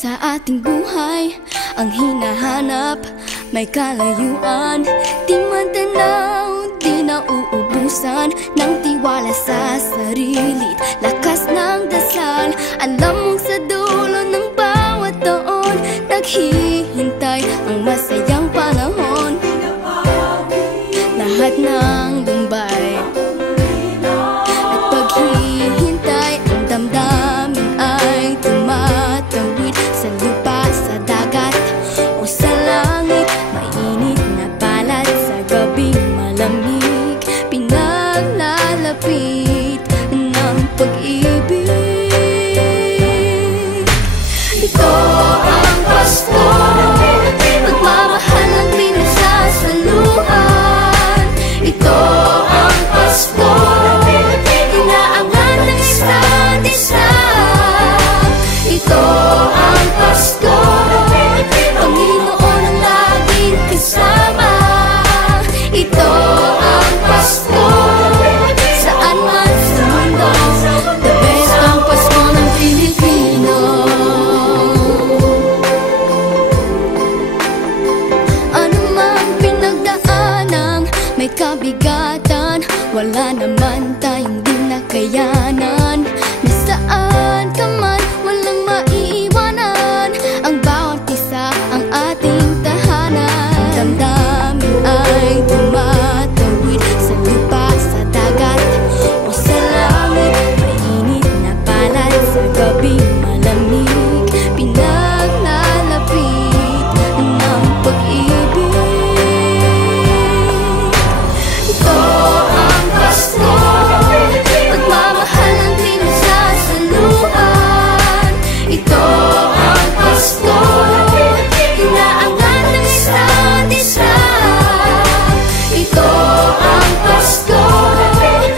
sa ating buhay ang hinahanap, may kalayuan. Di man tanaw, di na uubusan ng tiwala sa sarili, lakas ng dasal. Alam mong sa dulo ng bawat taon naghihintay ang masayang panahon. Lahat ng lumbay at paghihintay, ang damdamin ay tumatawid sa lupa, sa dagat o sa langit. Mainit na palad sa gabing malamig, pinaglalapit ng pag-ibig. Ito ang Pasko, pagmamahal ang pinagsasaluhan. Ito ang Pasko, inaangan ng isa't isa. Ito ang Pasko, Panginoon ang laging kasama. Ito ang Pasko, saan man sa mundo, the best ang Pasko ng Pilipino. Ano mang pinagdaanang may kabigatan, wala naman tayong di nakayanan. Nasaan ka man, walang maiiwanan, ang bawat isa ang ating tahanan. Damdamin ay tumatawid sa lupa, sa dagat o sa langit. Mainit na palad sa gabing malamig, pinaglalapit ng pag-ibig. Ito ang Pasko, pagmamahal ang pinagsasaluhan. Ito ang Pasko, inaangan ng isa't isa. Ito ang Pasko,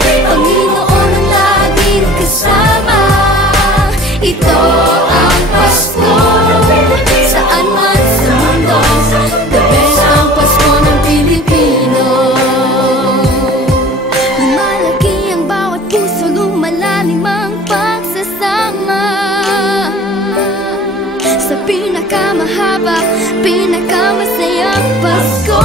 Panginoon ang laging kasama. Ito ang Pasko, saan man sa mundo, the best ang Pasko ng Pilipino. Lumalaki ang bawat puso, lumalalim ang pagsasama sa pinakamahaba, pinakamasayang Pasko.